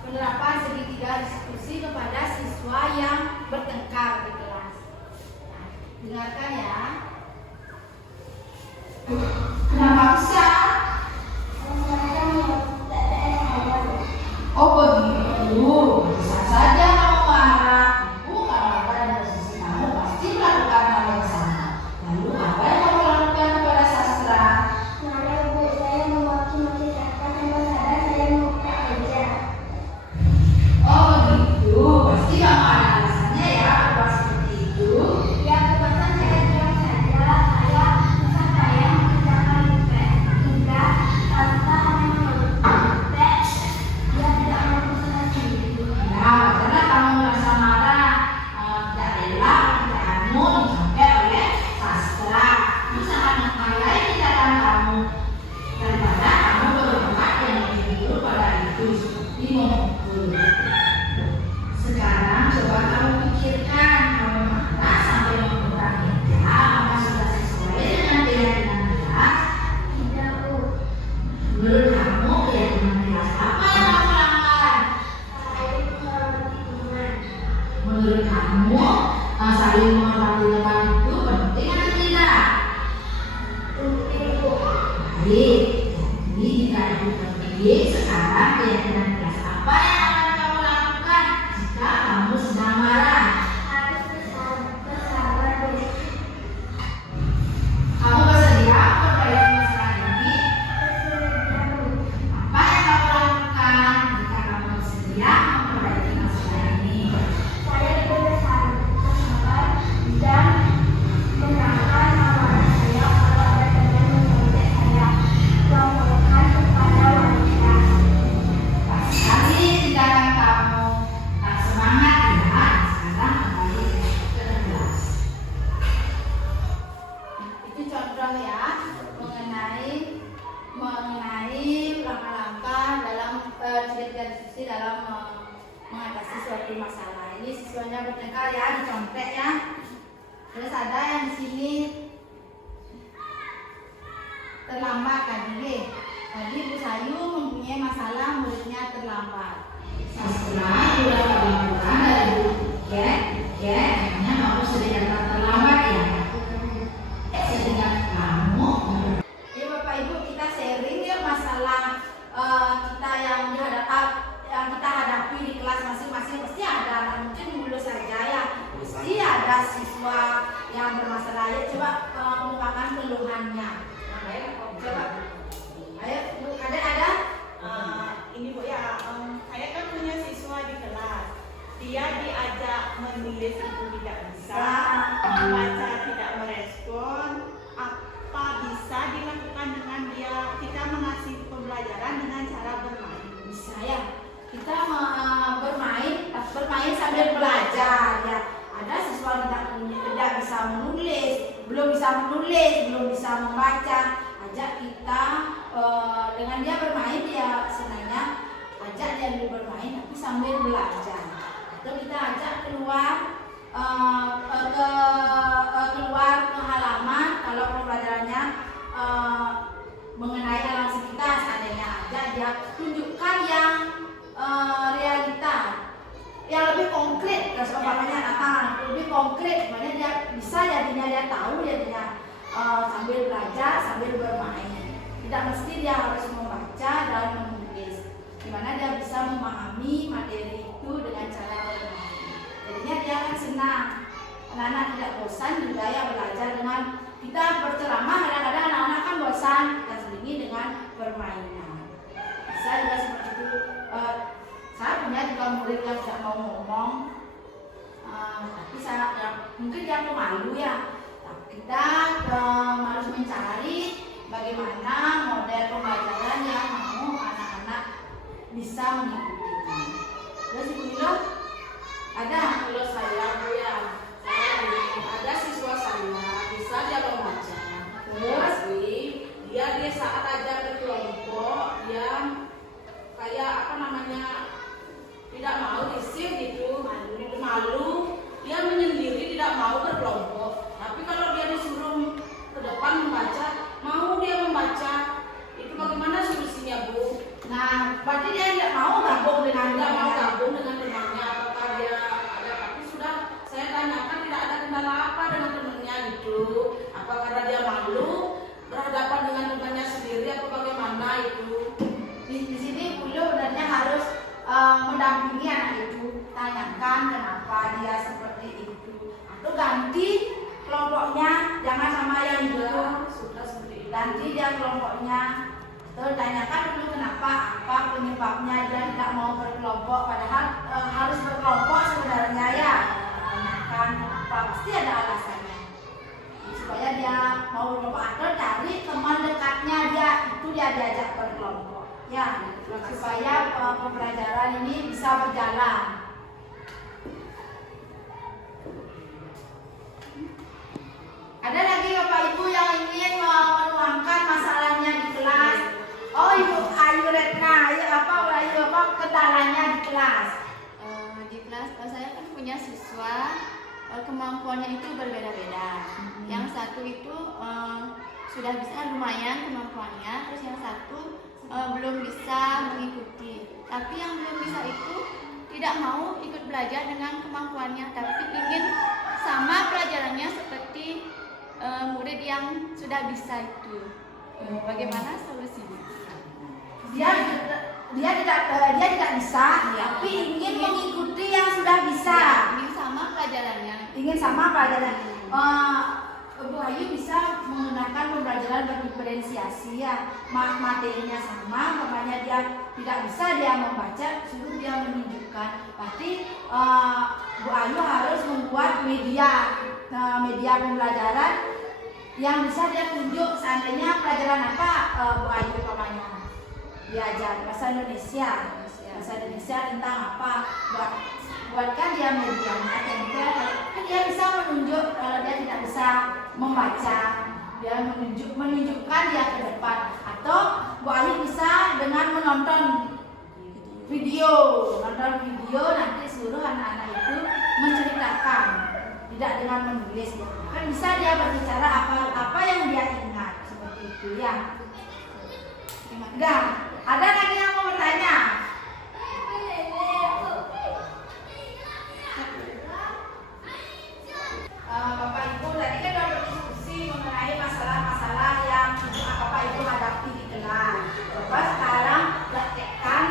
penerapan segitiga diskusi kepada siswa yang bertengkar di kelas. Nah, dengarkan ya. Kenapa bisa? Oh begitu, bisa saja kamu marah. Ibu kalau apa dan posisi kamu pasti melakukan hal yang sama. Lalu apa yang kamu lakukan kepada Sastra? Oh begitu, pasti kamu ada alasannya ya, apa seperti itu? Nah, karena kamu merasa marah, tidak rela pekerjaanmu dicapai oleh Sastra. Kamu sangat menghargai tindakan kamu daripada kamu berhormat yang lebih dulu pada itu seperti memukul. Sekarang coba kamu pikirkan, kamu marah sampai membuka meja, apa sudah sesuai dengan keyakinan kelas? Menurut kamu keyakinan kelas apa yang kamu lakukan? Menurut kamu saling menghormati teman itu penting atau tidak? Baik, jadi jika itu penting, sekarang keyakinan kelas apa yang akan kamu lakukan jika kamu sedang marah? Kamu bersedia memperbaiki masalah ini? Apa yang kamu lakukan jika kamu bersedia memperbaiki masalah ini? Pas sekali tindakan kamu, tak semangat ya. Sekarang kembali ke kelas. Itu contoh ya mengenai langkah-langkah dalam cerita diskusi dalam mengatasi suatu masalah. Ini siswanya bertengkar ya, dicontek ya. Terus ada yang di sini terlambat tadi. Tadi Bu Sayu mempunyai masalah muridnya terlambat. Sastra sudah melakukan dari Bu namanya kamu sudah datang terlambat ya. Sedangkan kamu, ya Bapak Ibu, kita sharing ya masalah kita yang kita hadapi di kelas masing-masing. Pasti ada, mungkin dulu saja ya. Pasti ada siswa yang bermasalah. Ya, coba mengungkapkan keluhannya. Coba. Ayo, Bu, ada? Ini Bu ya, saya kan punya siswa di kelas. Dia diajak menulis itu tidak bisa, membaca tidak merespon. Apa bisa dilakukan dengan dia? Kita mengasih pembelajaran dengan cara bermain. Bisa ya. Kita bermain sambil belajar ya. Ada siswa tidak bisa menulis, belum bisa membaca. Ajak kita dengan dia bermain, dia senangnya ajak dia bermain tapi sambil belajar. Atau kita ajak keluar ke halaman kalau pembelajarannya mengenai alam sekitar, seandainya ajak dia tunjukkan yang realita yang lebih konkret, lebih konkret, makanya dia bisa jadinya dia tahu jadinya sambil belajar sambil bermain. Tidak mesti dia harus membaca dan menulis, dimana dia bisa memahami materi itu dengan cara bermain. Jadinya dia akan senang. Anak-anak tidak bosan juga ya belajar dengan kita berceramah. Kadang-kadang anak-anak kan bosan, kita selingi dengan permainan. Bisa juga seperti itu. Saya punya juga murid yang tidak mau ngomong, tapi mungkin dia pemalu ya. Kita harus mencari bagaimana model pembelajaran yang mau anak-anak bisa mengikuti. Terus Ibu Nilo, ada? Kalau saya Bu ya, ada siswa saya bisa dia membaca. Terus dia saat ajar ke kelompok yang kayak tidak mau risih gitu, malu, dia menyendiri tidak mau berkelompok. Tapi kalau dia disuruh ke depan membaca, mau dia membaca. dampingi anak itu, tanyakan kenapa dia seperti itu, atau ganti kelompoknya, jangan sama yang itu, sudah seperti itu. ganti dia kelompoknya. Terus tanyakan dulu kenapa, apa penyebabnya dia tidak mau berkelompok, padahal harus berkelompok sebenarnya ya. Tanyakan kenapa, pasti ada alasannya. Supaya dia mau berkelompok atau cari teman dekatnya dia, itu dia diajak berkelompok. Ya, supaya pembelajaran ini bisa berjalan. Ada lagi Bapak Ibu yang ingin menuangkan masalahnya di kelas? Oh, Ibu Ayu Retna, Ayu apa kendalanya di kelas? Di kelas saya kan punya siswa kemampuannya itu berbeda-beda. Yang satu itu sudah bisa lumayan kemampuannya, terus yang satu belum bisa mengikuti. Tapi yang belum bisa itu tidak mau ikut belajar dengan kemampuannya, tapi ingin sama pelajarannya seperti murid yang sudah bisa itu. Bagaimana solusinya? Dia tidak bisa, tapi ingin mengikuti yang sudah bisa. Ingin sama pelajarannya. Ingin sama pelajaran. Bu Ayu bisa menggunakan pembelajaran berdiferensiasi ya, materinya sama, makanya dia tidak bisa dia membaca, suruh dia menunjukkan. Berarti Bu Ayu harus membuat media pembelajaran yang bisa dia tunjuk. Seandainya pelajaran apa Bu Ayu umpamanya diajar bahasa Indonesia tentang apa, buatkan dia medianya, kan dia bisa menunjuk. Kalau dia tidak bisa membaca, dia menunjukkan dia ke depan. Atau Bu Ayu bisa dengan menonton video nanti seluruh anak-anak itu menceritakan, tidak dengan menulis. Kan bisa dia berbicara apa yang dia ingat, seperti itu ya. Udah, ada lagi yang mau bertanya? Bapak Ibu tadi kan sudah berdiskusi mengenai masalah-masalah yang Bapak Ibu hadapi di kelas. Coba sekarang praktekkan.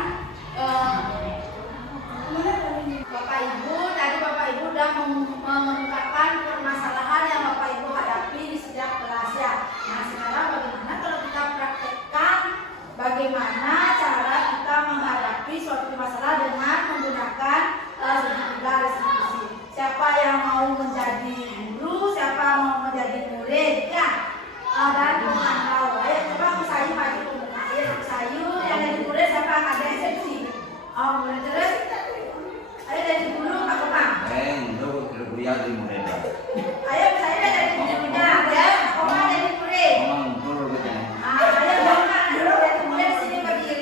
Bapak Ibu sudah mengungkapkan permasalahan yang Bapak Ibu hadapi di setiap kelas ya. Nah sekarang bagaimana kalau kita praktekkan bagaimana cara kita menghadapi suatu masalah dengan menggunakan segitiga restitusi. Siapa yang mau menjadi guru, siapa mau menjadi murid ya, dan pemantau. Ayo coba aku sayu maju ke muka. Ayo aku sayu yang jadi murid siapa yang ada eksepsi. Mulai terus. Ayo dari guru Pak Komang. Untuk kuliah di murid. Ayo saya dari gurunya ya, Komang dari murid. Komang turun ke sana. Ayo Komang dari murid sini berdiri.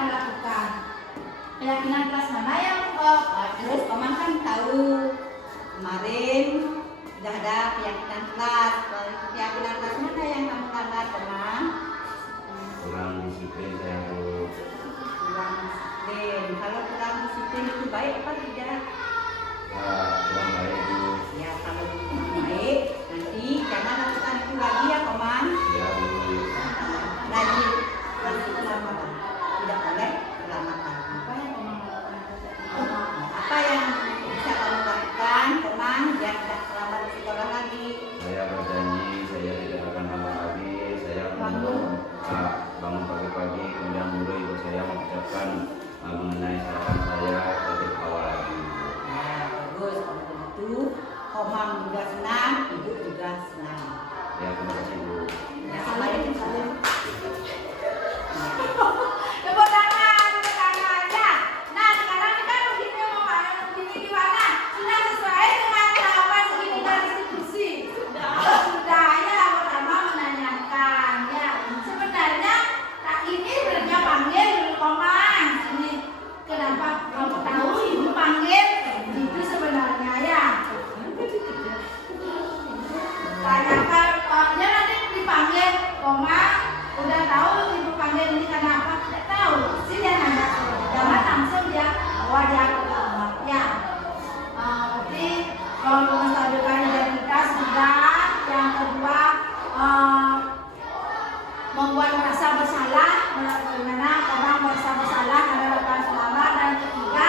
akan lakukan. Keyakinan kelas mana yang Terus paman kan tahu kemarin sudah ada keyakinan kelas. Kalau keyakinan kelas mana yang kamu langgar teman? Kurang disiplin saya Bu. Kurang disiplin. Kalau kurang disiplin itu baik apa tidak? Ya, kurang baik Bu. Ya kalau itu baik nanti jangan lakukan itu lagi ya paman. Ya Bu. Lagi keselamatan tidak boleh keselamatan. apa yang kamu lakukan? Apa yang bisa kamu lakukan teman biar tidak selamat di sekolah lagi? Saya berjanji saya tidak akan lama lagi. Saya bangun pagi-pagi, kemudian guru ibu saya mengucapkan mengenai sarapan saya lebih awal lagi. Ya bagus kalau begitu. Komang juga senang, ibu juga senang. Ya terima kasih Bu. Ya kemarin Tepuk tangan ya. Nah, sekarang kita begini begini gimana? Sudah sesuai dengan tahapan segini dari institusi? Sudah ya, pertama menanyakan ya. Sebenarnya tak ini sebenarnya panggil dulu Komang. Ini kenapa kamu tahu ibu panggil? Itu sebenarnya ya. Tanyakan dia nanti dipanggil Komang. Udah tahu ibu panggil ini karena apa? Tidak tahu. Sih dia nanya. Jangan langsung dia bawa dia ke kamar. Ya. Berarti kalau menstabilkan identitas sudah. Yang kedua membuat merasa bersalah. Bagaimana orang merasa bersalah karena melakukan salah. Dan ketiga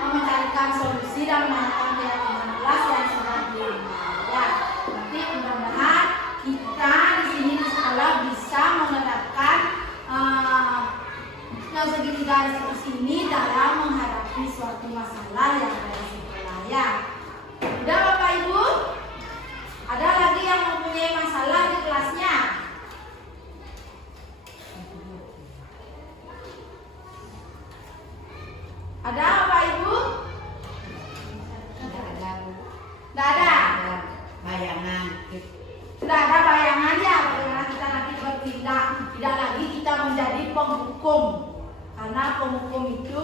mencarikan solusi dan menanyakan keyakinan kelas yang sudah diberikan. Ya. Nanti mudah-mudahan kita di sini di sekolah bisa menerapkan yang segitiga institusi ini dalam menghadapi suatu masalah yang ada di sekolah ya. Udah Bapak Ibu? Ada lagi yang mempunyai masalah di kelasnya? Ada Bapak Ibu? tidak ada Tidak ada? bayangan. Sudah ada bayangannya bagaimana kita nanti bertindak. Tidak lagi kita menjadi penghukum. Karena penghukum itu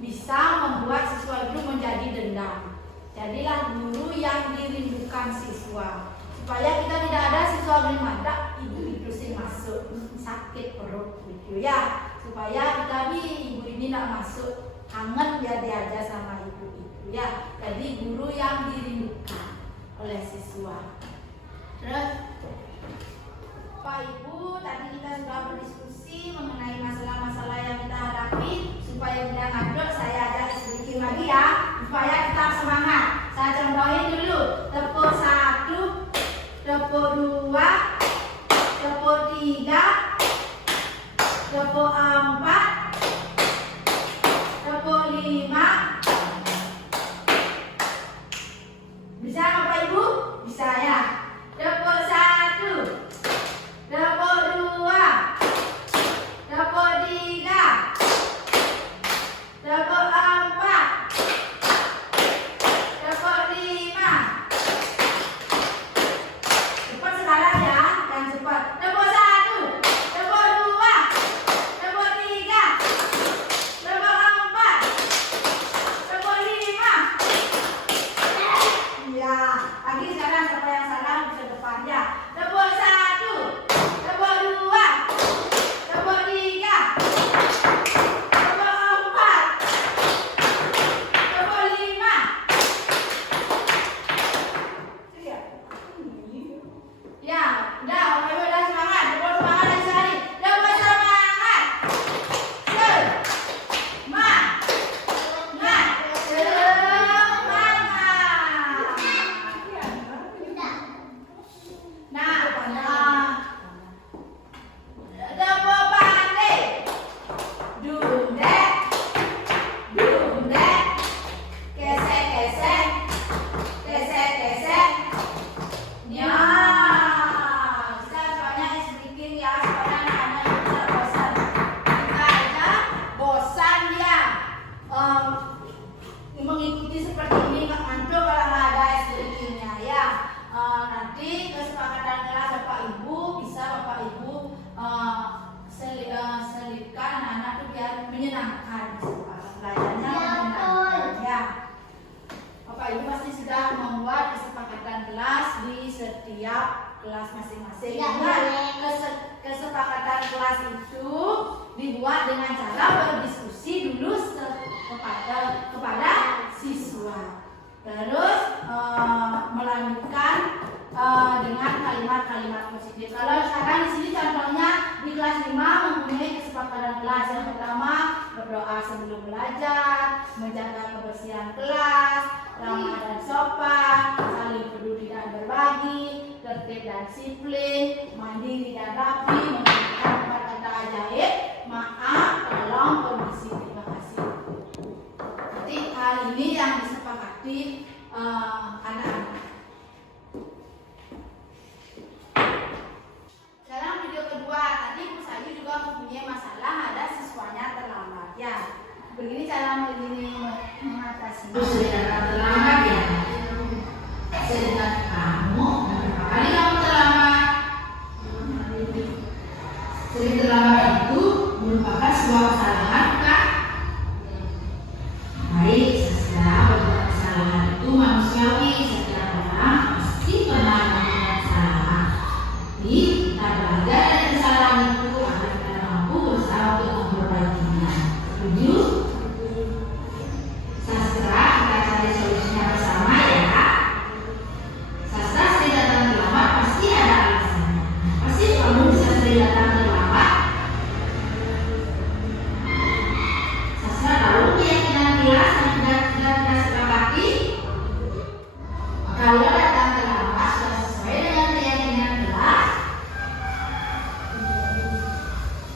bisa membuat siswa itu menjadi dendam. Jadilah guru yang dirindukan siswa. Supaya kita tidak ada siswa bermata ibu itu sih masuk sakit perut gitu ya. Supaya kita ibu ini tidak masuk hangat biar diajar sama ibu itu ya. Jadi guru yang dirindukan oleh siswa. Terus Bapak Ibu, tadi kita sudah berdiskusi mengenai masalah-masalah yang kita hadapi. Supaya tidak ngantuk, saya ajak sedikit lagi ya, supaya tetap semangat. Saya contohin dulu. Tepuk 1, tepuk 2, tepuk 3, tepuk 4, tepuk 5. Bisa Bapak Ibu? Bisa ya. Tepuk 1, tepuk 2, tepuk 3, tepuk 4, tepuk 5. Cepat sekarang ya, yang cepat. Tepuk 1. kelas itu dibuat dengan cara berdiskusi dulu kepada siswa. Terus melanjutkan dengan kalimat-kalimat positif. Kalau sekarang di sini contohnya di kelas 5 mempunyai kesepakatan kelas. Yang pertama, berdoa sebelum belajar, menjaga kebersihan kelas, ramah dan sopan, saling peduli dan berbagi, tertib dan disiplin, mandiri dan rapi, menggunakan kata-kata ajaib, maaf, tolong, permisi, terima kasih. Jadi hal ini yang disepakati anak-anak. Dalam video kedua, tadi Bu Sayu juga mempunyai masalah ada siswanya terlambat ya. Begini cara mengatasi. Sudah terlambat ya. Sedangkan kamu berapa kali kamu terlambat? Sering terlambat itu merupakan sebuah kesalahan kan? Baik, Sastra, berbuat kesalahan itu manusiawi. Setiap orang pasti pernah melakukan kesalahan. Jadi kita belajar dari kesalahan itu agar kita mampu berusaha untuk memperbaikinya. Setuju? Sastra, kita cari solusinya bersama ya. Sastra sering datang terlambat pasti ada alasannya. Pasti kamu bisa sering datang terlambat. Sastra tahu keyakinan kelas yang sudah kita sepakati. Kalau datang terlambat sudah sesuai dengan keyakinan kelas.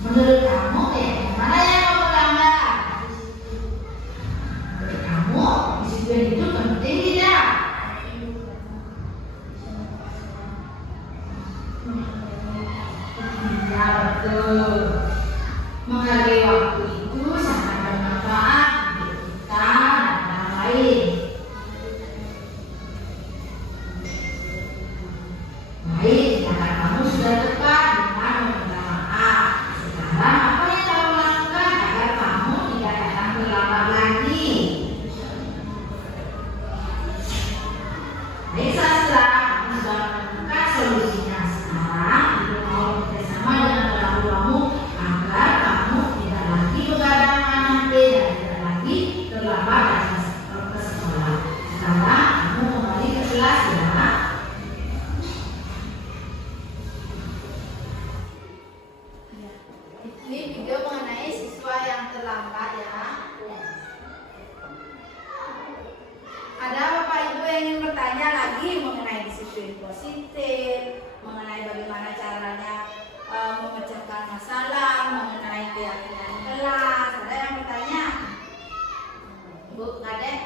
Menurut kamu keyakinan mana yang kamu langgar? Menurut kamu disiplin itu penting tidak? Ya betul. Menghargai waktu itu sangat bermanfaat untuk kita dan orang lain. Baik, tindakan kamu sudah tepat dengan meminta maaf. Sekarang apa yang kamu lakukan agar kamu tidak datang terlambat lagi? Baik, Sastra, kamu sudah menemukan solusinya. Sekarang kita mau bekerjasama dengan orang tuamu agar kamu tidak lagi begadang nanti dan tidak lagi terlambat datang ke sekolah. Sekarang kamu kembali ke kelas ya. Ini video mengenai siswa yang terlambat ya. Ada Bapak Ibu yang ingin bertanya lagi mengenai disiplin positif, mengenai bagaimana caranya memecahkan masalah, mengenai keyakinan kelas. Ada yang bertanya? Bu Kadek,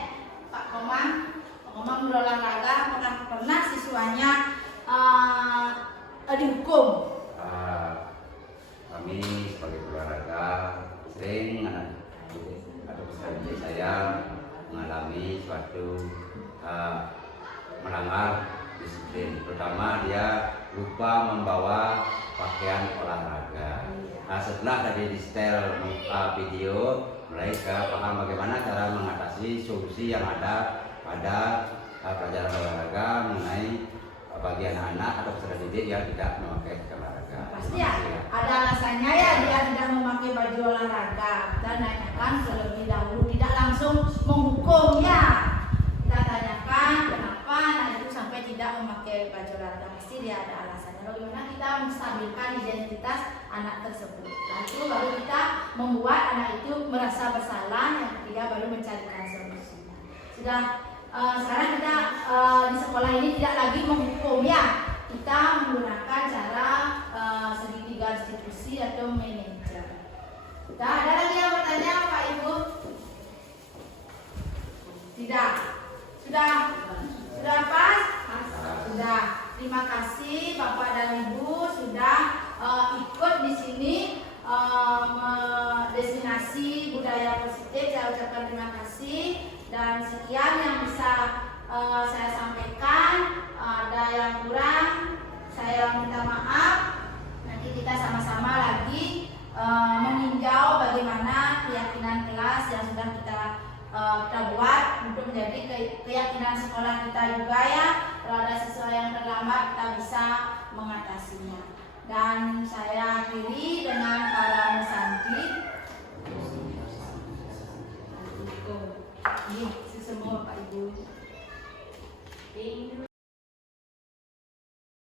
Pak Komang, Pak Komang berolahraga, pernah siswanya dihukum? Kami sebagai olahraga sering atau peserta saya mengalami suatu melanggar disiplin. Pertama, dia lupa membawa pakaian olahraga. Nah, setelah tadi di setel video, mereka paham bagaimana cara mengatasi solusi yang ada pada pelajaran olahraga mengenai bagi anak-anak atau peserta didik yang tidak memakai pakaian olahraga. Pasti ya, ada alasannya ya dia tidak memakai baju olahraga. Kita tanyakan terlebih dahulu, tidak langsung menghukum ya. Kita tanyakan kenapa anak itu sampai tidak memakai baju olahraga. Pasti dia ada alasannya. Bagaimana kita menstabilkan identitas anak tersebut. Lalu baru kita membuat anak itu merasa bersalah. Yang ketiga baru mencarikan solusinya. Sudah sekarang kita di sekolah ini tidak lagi menghukum ya. Kita menggunakan cara segitiga institusi atau manajer. Ada lagi yang bertanya Pak Ibu? Tidak. Sudah pas? Sudah. Terima kasih Bapak dan Ibu sudah ikut di sini destinasi budaya positif. Saya ucapkan terima kasih dan sekian yang bisa saya sampaikan. Ada yang kurang saya minta maaf. Nanti kita sama-sama lagi meninjau bagaimana keyakinan kelas yang sudah kita buat untuk menjadi keyakinan sekolah kita juga ya. Kalau ada siswa yang terlambat kita bisa mengatasinya. Dan saya akhiri dengan Nih, semua Pak Ibu. Thank you.